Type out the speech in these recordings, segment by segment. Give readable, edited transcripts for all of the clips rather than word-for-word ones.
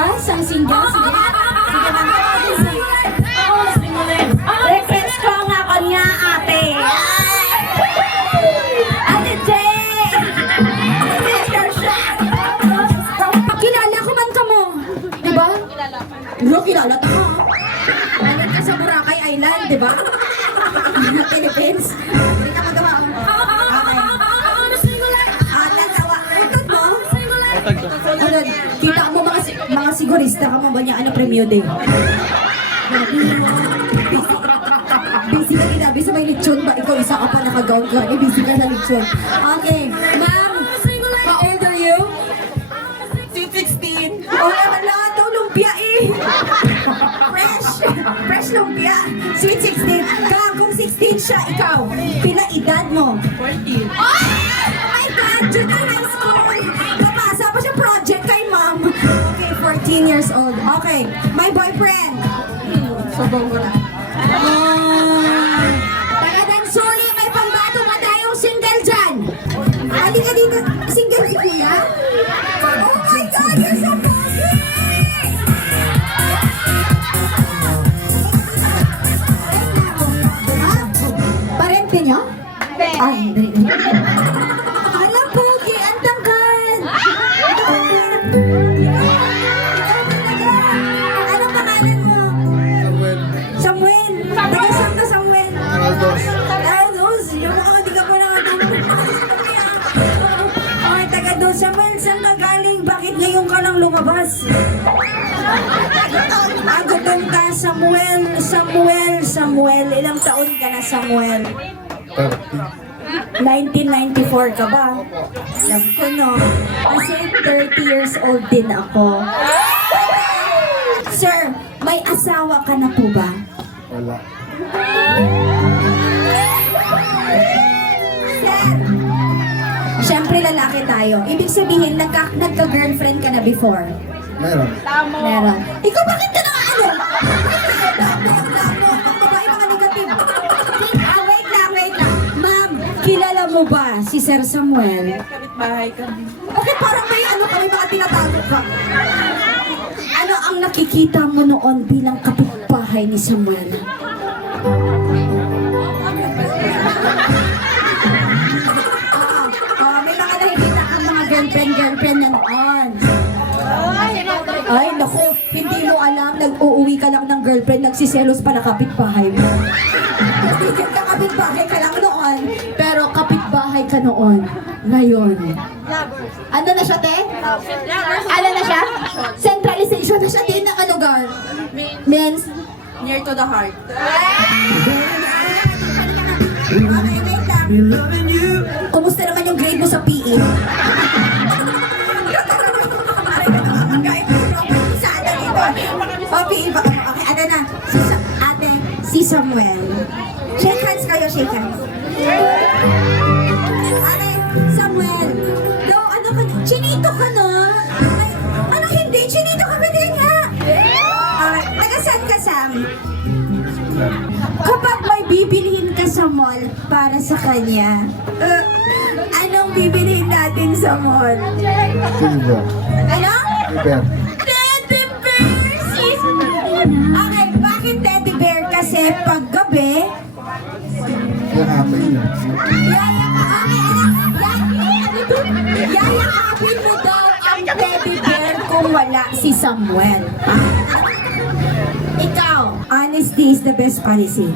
request ang single. Sige. Sige ba? Request ko nga kanya, ate. Ate Jay! Kilala ko man ka mo. Diba? Bro, kilala ta ka. Alam ka sa Boracay Island, diba? Philippines. Hindi ka magawa. Ano, kita mo mga sigurista ka mo ba niya? Ano premyo din? Busy ka rin, busy may lechon ba? Ikaw isa ka pa nakagaw ka. Busy ka sa lechon. Okay, ma'am, how old are you? 16. Oh, lahat daw lumpia eh. Fresh lumpia. Sweet 16. Kung 16 siya, ikaw, pila edad mo? 14. Oh my God! Junior high school! Napasa pa siya project kay ma'am. Okay, 14 years old. Okay, my boyfriend. Sabong ko na. Taga-dansuri, may pambato pa tayong single dyan. Halika dito. Single si Kuya? Oh my God! You're so pogi! Parente nyo? Ay, hindi. Alam, pogi, ang tangkad. Anong pangalan mo? Samuel. Taga saan ka, Samuel? Aldos. Yung mga hindi ka po nakatulog. Okay, taga doon. Samuel, saan ka galing? Bakit ngayon ka lang lumabas? Agutom ka, Samuel. Ilang taon ka na, Samuel? 1994 ka ba? Alam ko, no? Kasi 30 years old din ako. Sir, may asawa ka na po ba? Wala. Sir, syempre lalaki tayo. Ibig sabihin, nagka-girlfriend ka na before? Meron. Meron. Ikaw, bakit ka na ano? Babae mga negative. Wait lang. Ma'am, kilala mo ba si Sir Samuel? Kapit-bahay kami. Okay, parang may ano kami mga tinatago ka. Ano ang nakikita mo noon bilang kapitbahay ni Samuel? May mga nakikita kang mga girlfriend na noon. Ay, naku, hindi mo alam, nag-uuwi ka lang ng girlfriend, nagsiselos pa na kapitbahay mo. Hindi ka kapitbahay ka lang noon, pero kapitbahay ka noon. Ngayon. Ano na siya, te? Ano na siya? Centralization na siya din ng ano, girl? Means? Near to the heart. Okay, wait lang. Kumusta naman yung grade mo sa PE? Okay, ano na? Si Samuel. Shake hands kayo, shake hands. Ate, Samuel. No, ano ka? Chinito ka na? Ay, ano hindi? Chinito ka ba din nga? Taga-saan ka, Sam? Kapag may bibilihin ka sa mall para sa kanya, anong bibilihin natin sa mall? Silver. Ano? Silver. Teddy bear! Sis! Okay, bakit teddy bear? Kasi pag gabi, Yakapin yun. yayakapin mo daw ang teddy bear kung wala si Samuel. Ikaw, honesty is the best policy.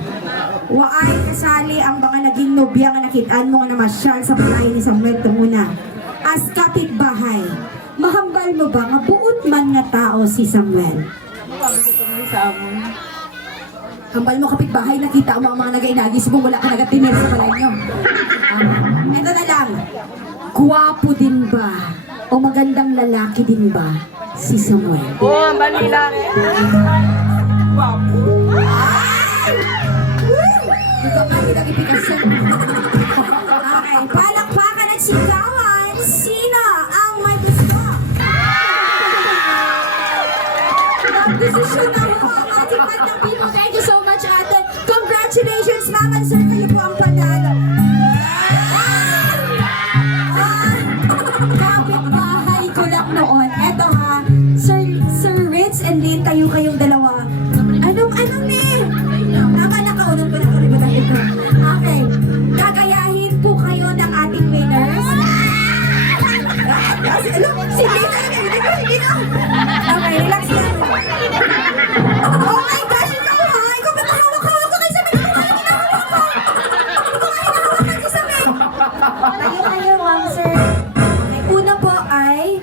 Waay kasali ang mga naging nobya nga nakitaan mo nga namasyal sa bahay ni Samuel Tumuna. As kapitbahay, mahambal mo ba nga buot man nga tao si Samuel? Sa amon. Hambal mo kapitbahay, nakita mo ang mga nag-inagi, subong wala ka nagatinir sa balay nyo. Ito na lang, guwapo din ba o magandang lalaki din ba si Samuel? Oo, ang balila. Wow. Hindi ka kami nag-ipikasan. Okay, palakpakan at sigawan, sino ang may gusto? Mag-desisyon na mo ang ating batang people. Thank you so much, ate. Congratulations, ma'am and sir, kayo po ang panalo. Kapit-bahay ko lang noon. Eto ha, sir, magpatayo kayong dalawa. Anong ni? Tama na kaunang ko na kalimutan ko. Okay. Gagayahin po kayo ng ating winners. Si Lina, hindi na. Okay, relax lang. Oh my gosh, ikaw ha? Ikaw ba mahawak-hawak ko kayo sa mga kumain? Hinahawak ko. Ikaw nga hinahawakan si Sabi. Tayo kayo, ma'am, sir. Okay, una po ay...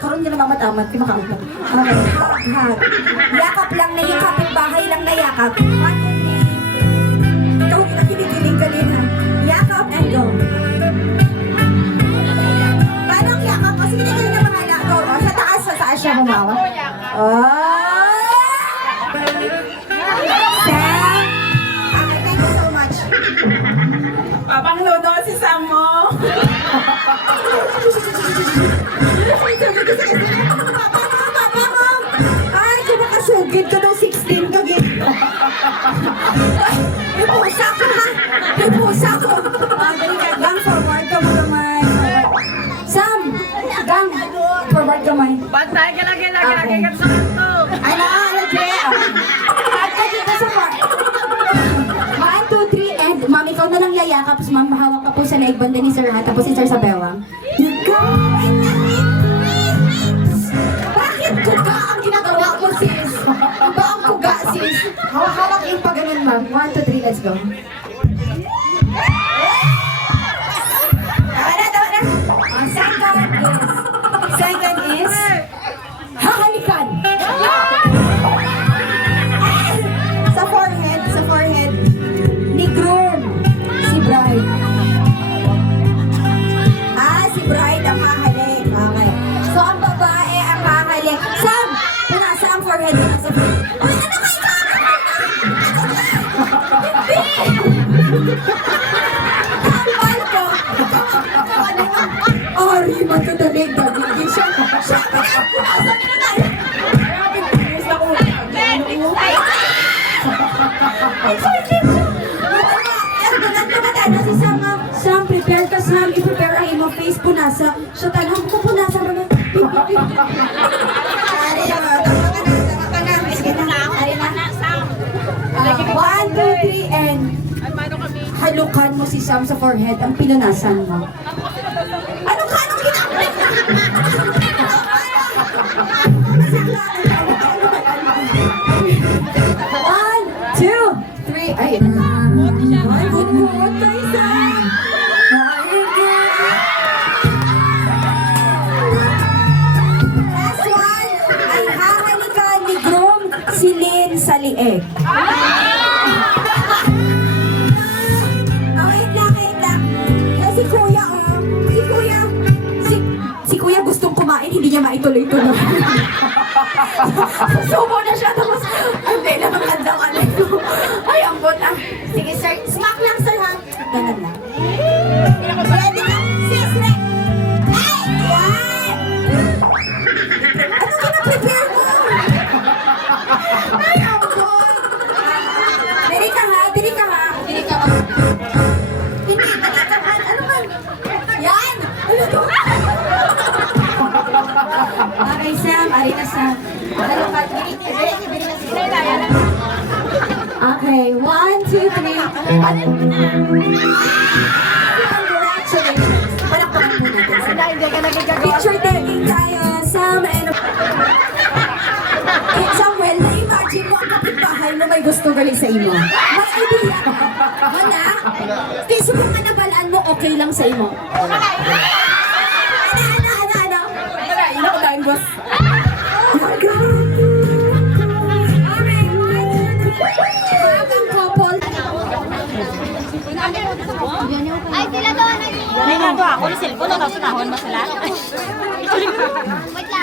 Karoon nyo na mamatamat, di makaupag. Okay, hag. Yakap lang na yung kapitbahay lang na yakap. Ikaw, kinikilig ka din ha. Yakap and go. Paano ang yakap? Kasi kinikilig na mga lako. Sa taas siya humawa. Oh! Sam! Okay, thank you so much. Papang luto si Sam mo. Ay, kung nakasugid ka ng 16 ka, gid. May pusa ko, ha? May pusa ko. Gang, forward ka mo naman. Sam! Gang, forward ka man. Bantay ka lagi Okay. ka sa kanto. Ay, naalagay. At ka dito sa part. 1, 2, 3, and ma'am, ikaw na lang yayakap. Ma'am, hawak ka po sa naig banda ni Sir Ha, tapos si Sir Sabewang. Bakit kuga ang ginagawa mo, sis? Iba ang kuga, sis. Hawak-hawak yung pag ganun, ma'am. 1, 2, 3, let's go. Tama na. Second is, hahalikan. Sa forehead, ni groom, si bride. Si bride ang hahalik. Okay. So, ang babae ang hahalik. Sam! Punasa ang forehead. Punasa ang forehead. Uy, ano kayo ka? Hindi! Tampal ko! Ari, matadalig. Dagigin siya. Siya, punasa nila na. Si Sam, Sam, prepare ka, Sam. I-prepare ang imong face po nasa. Siya tanong ko po nasa mo na. Ari na, tama ka na. Sige na, ari na. 1, 2, 3, and halukan mo si Sam sa forehead. Ang pinunasan mo. Ano ka? Anong ginagawa? 1, 2, 3, ay, ay, good mood, tayo, Sam. Last one, ay hahalikan ni groom si Lynn sa lieg. Wait lang. Si Kuya, si Kuya gustong kumain, hindi niya maituloy-tuloy. Subo na siya, tapos, hindi na magandang ano. Ay, ang buta. Sige, sir. Smack lang, sir, ha? Ganun lang. Ready ka? Sis, ay! Yan! Ano kina-prepare mo? Ay, ang buta. Dili ka, ha? Hindi, dili ka, ha? Ano man? Yan! Ano to? Okay, Sam. Ari na, Sam. Ano ka? Okay, 1, 2, 3. Congratulations. Palakpakan po natin sila. Hindi ka nagigagawa. Picture taking tayo, Sam and... Samuel, na-imagine mo ang kapitbahay mo may gusto galing sa imo. May idea ka? Wala? Kaya subukan na balaan mo, okay lang sa imo. Ano? Wala, ina ko dahil boss. Oh my God! Habang couple, Ay, sila doon. Ganun nga to ako, ni cellphone, tapos nahon mo sila. Wait lang.